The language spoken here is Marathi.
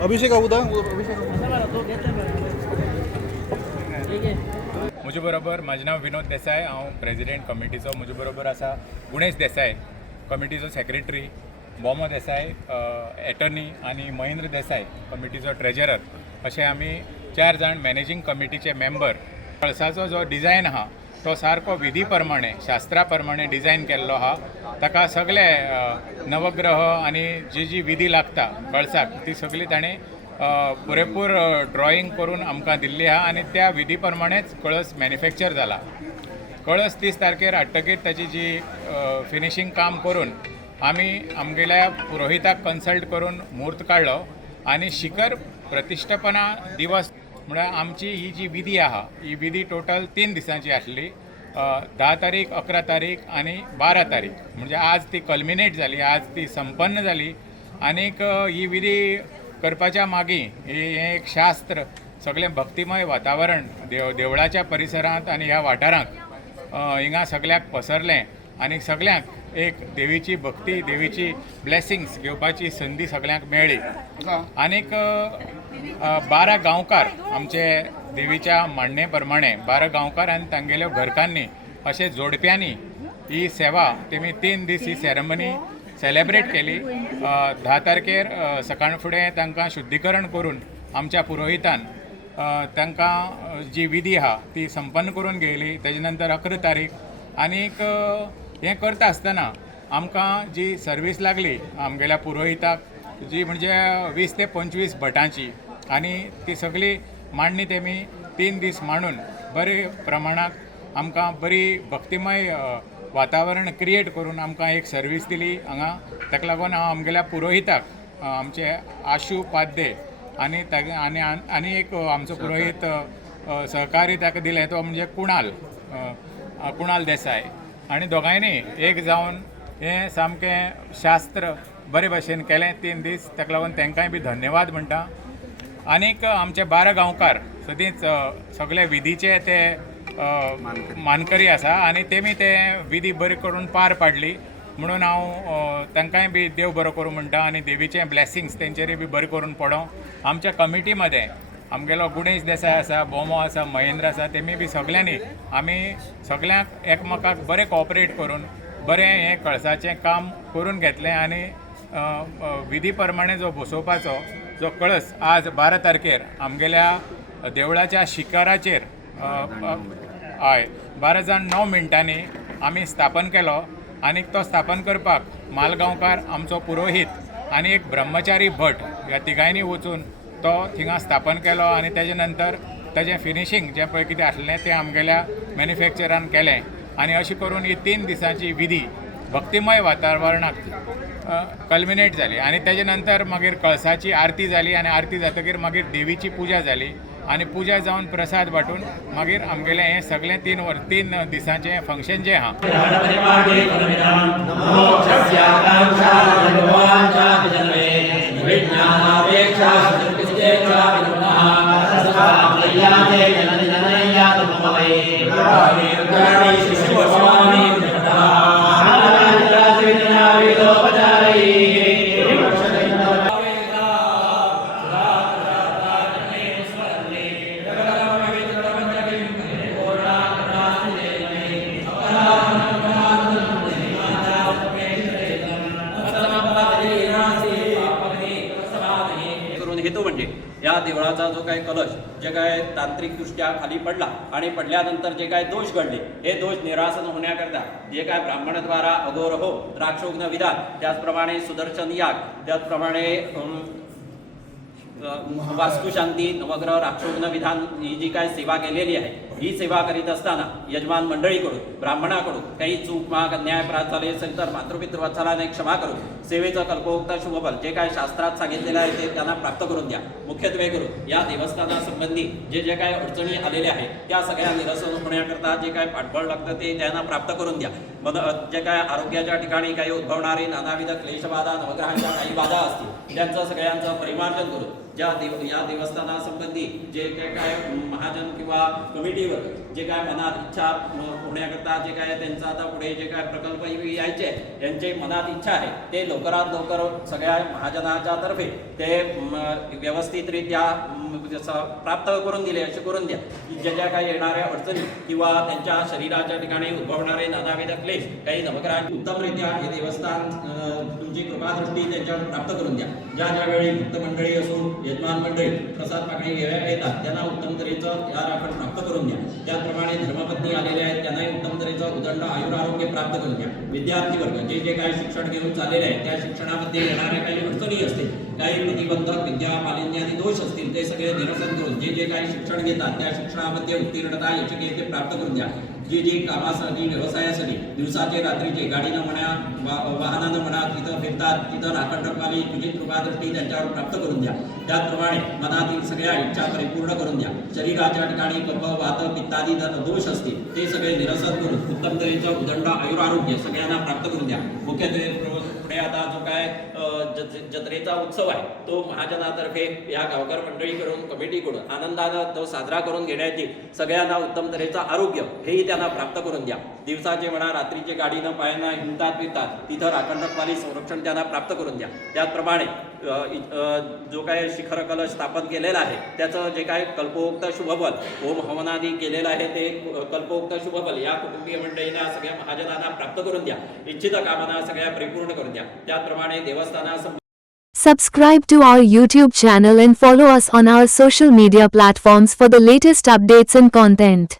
अभिषेक अभिषेक म्हजे बरोबर माझे नाव विनोद देसाय, हांव प्रेसिडेंट कमिटीचो. म्हजे बरोबर आसा गुणेश देसाय, कमिटीचो सेक्रेटरी, बोमो देसाय एटर्नी आनी महेंद्र देसाय कमिटीचो ट्रेजरर. अशे आमी 4 जाण मॅनेजींग कमिटीचे मेंबर. कळसाचो जो डिझायन आहा तो सारको विधी प्रमाणे शास्त्रा प्रमाणे डिझायन केल्लो आहा. ताका सगळे नवग्रह आनी जी विधी लागता कळसाक ती सगळी ताणें पुरेपूर ड्रॉईंग करून आमकां दिल्ली आहा आनी त्या विधी प्रमाणेच कळस मॅन्युफॅक्चर जाला. कळस 30 तारखेर हाडटकीर ताची जी फिनिशींग काम करून आमी आमगेल्या पुरोहिताक कन्सल्ट करून मुहूर्त काडलो आनी शिखर प्रतिश्ठापना दिवस म्हळ्यार आमची ही जी विधी आहा ही विधी टोटल 3 दिसांची आसली. 10 तारीख, 11 तारीख आनी 12 तारीख. म्हणजे आज ती कल्मिनेट जाली, आज ती संपन्न जाली. आनीक ही विधी करपाच्या मागीं हें एक शास्त्र सगळें भक्तिमय वातावरण देवळाच्या परिसरांत आनी ह्या वाठारांत हिंगा सगळ्याक पसरलें आनी सगळ्यांक एक देवीची भक्ती, देवीची ब्लेसिंग्स घेवपाची संदी सगळ्यांक मेळ्ळी. आनीक 12 गांवकार आमचे देवीच्या मांडणे प्रमाणे 12 गांवकार आनी तांगेल्यो घरकान्नी अशे जोडप्यांनी ही सेवा तेमी 3 दीस ही सेरेमनी सेलेब्रेट केली. 10 तारखेर सकाळ फुडें तांकां शुद्धीकरण करून आमच्या पुरोहितान तांकां जी विधी आहा ती संपन्न करून घेयली. तेजे नंतर 11 तारीख. आनीक हें करता आसतना आमकां जी सर्वीस लागली आमगेल्या पुरोहिताक जी म्हणजे 20 ते 25 भटांची आनी ती सगळी मांडणी तेमी 3 दीस मांडून बरे प्रमाणात आमकां बरी भक्तिमय वातावरण क्रिएट करून आमकां एक सर्वीस दिली हांगा. ताका लागून हांव आमगेल्या पुरोहिताक आमचे आशू पाद्ये आनी एक आमचो पुरोहीत सहकारी ताका दिलें तो म्हणजे कुणाल देसाय. आनी दोगांयनी एक जावन हें सामकें शास्त्र बरे भशेन केलें 3 दीस. ताका लागून तांकांय बी धन्यवाद म्हणटा. आनीक आमचे 12 गांवकार सदींच सगळे विधीचे ते मानकरी आसा आनी तेमी ते विधी बरी करून पार पाडली. म्हणून हांव तांकांय बी देव बरो करूं म्हणटा आनी देवीचें ब्लेसिंग्स तेंचेरूय बी बरें करून पडो. आमच्या कमिटी मदें आमगेलो गुणेश देसाय आसा, बोमो आसा, महेंद्र आसा, तेमी बी सगळ्यांनी आमी सगळ्यांक एकमेकाक बरें कॉपरेट करून बरें हें कळसाचें काम करून घेतलें. आनी विधी प्रमाणे जो बसोवपाचो जो कळस आज 12 तारखेर आमगेल्या देवळाच्या शिखराचेर 12:09 आमी स्थापन केलो. आनीक तो स्थापन करपाक मालगांवकार आमचो पुरोहीत आनी एक ब्रह्मचारी भट ह्या तिगांयनी वचून तो थिंगा स्थापन केलो. आनी तेजे नंतर तेजें फिनिशींग जें पळय कितें आसलें तें आमगेल्या मॅन्युफॅक्चरान केलें. आनी अशी करून ही 3 दिसांची विधी भक्तिमय वातावरणाक कल्मिनेट जाली. आनी तेजे नंतर मागीर कळसाची आरती जाली आनी आरती जातकीर मागीर देवीची पुजा जाली. आनी पुजा जावन प्रसाद वांटून मागीर आमगेलें हें सगळें 3 दिसांचें फंक्शन जें आहा हेतू म्हणजे या देवळाचा जो काही कलश जे काय तांत्रिकदृष्ट्या खाली पडला आणि पडल्यानंतर जे काय दोष घडले हे दोष निरासन होण्याकरता जे काय ब्राह्मणद्वारा अघोरहो द्राक्षोग्न विधान, त्याचप्रमाणे सुदर्शन याग, त्याचप्रमाणे वास्तुशांती, नवग्रह राक्षोग्न विधान ही जी काय सेवा केलेली आहे ही सेवा करीत असताना यजमान मंडळीकडून ब्राह्मणाकडून काही चूक माग अन्याय अपराध झाले असेल तर मातृपितृवत्सलाने क्षमा करून सेवेचं कल्पोक्त शुभफल जे काय शास्त्रात सांगितलेलं आहे ते त्यांना प्राप्त करून द्या. मुख्यत्वे करून या देवस्थानासंबंधी जे काय अडचणी आलेल्या आहेत त्या सगळ्या निरसन होण्याकरता जे काय पाठबळ लागतं ते त्यांना प्राप्त करून द्या. जे काय आरोग्याच्या ठिकाणी काही उद्भवणारे नानाविध क्लेशबाधा, नवग्रहांच्या काही बाधा असतील त्यांचं सगळ्यांचं परिमार्जन करून या देवस्थानासंबंधी जे काय महाजन किंवा कमिटीवर जे काय मनात इच्छा होण्याकरता जे काय त्यांचं आता पुढे जे काय प्रकल्प यायचे यांचे मनात इच्छा आहे ते लवकरात लवकर सगळ्या महाजनाच्या तर्फे ते व्यवस्थितरित्या प्राप्त करून दिले असे करून द्या की ज्या काही येणाऱ्या अडचणी किंवा त्यांच्या शरीराच्या ठिकाणी उद्भवणारे नानाविध क्लेश काही नवग्रहांची उत्तमरित्या हे देवस्थान तुमची कृपादृष्टी त्यांच्यावर प्राप्त करून द्या. ज्या वेळी भक्त मंडळी असो यजमान मंडळी प्रसाद पाकळी येतात त्यांना उत्तम तऱ्हेचं या राखण प्राप्त करून द्या. त्याचप्रमाणे धर्मपत्नी आलेल्या आहेत त्यांनाही उत्तम तऱ्हेचं उदंड आयुरारोग्य प्राप्त करून द्या. विद्यार्थी वर्ग जे काही शिक्षण घेऊन चाललेले आहेत त्या शिक्षणामध्ये येणाऱ्या काही अडचणी असतील काही प्रतिबंधक विद्या मालिन्यादी दोष असतील ते सगळे निरसन करून जे काही शिक्षण घेतात त्या शिक्षणामध्ये उत्तीर्णता याची ते प्राप्त करून द्या. जी कामासाठी व्यवसायासाठी दिवसाचे रात्रीचे गाडीनं म्हणा वाहनानं म्हणा तिथं फिरतात तिथं राखण रखवाली तुझी कृपादृष्टी त्यांच्यावर प्राप्त करून द्या. त्याचप्रमाणे मनातील सगळ्या इच्छा परिपूर्ण करून द्या. शरीराच्या ठिकाणी कफ वात पित्तादी दोष असतील ते सगळे निरसन करून उत्तम तऱ्हेचं उदंड आयुरारोग्य सगळ्यांना प्राप्त करून द्या. मुख्यत्वे पुढे आता जो काय जत्रेचा उत्सव आहे तो महाजनातर्फे या गावकर मंडळीकडून कमिटीकडून आनंदानं तो साजरा करून घेण्याची सगळ्यांना उत्तम तऱ्हेचं आरोग्य हेही त्यांना प्राप्त करून द्या. दिवसाचे म्हणा रात्रीचे गाडीनं पायांना हिंडतात फिरतात तिथं राखण रखवाली संरक्षण त्यांना प्राप्त करून द्या. त्याचप्रमाणे जो काय शिखर कलश स्थापन केलेला आहे त्याचं जे काय कल्पोक्त शुभबल होम हवनादी केलेलं आहे ते कल्पोक्त शुभबल या कुटुंबीय मंडळींना सगळ्या महाजनांना प्राप्त करून द्या. इच्छित कामना सगळ्या परिपूर्ण करून द्या. त्याचप्रमाणे देवस्थाना Subscribe to our YouTube channel and follow us on our social media platforms for the latest updates and content.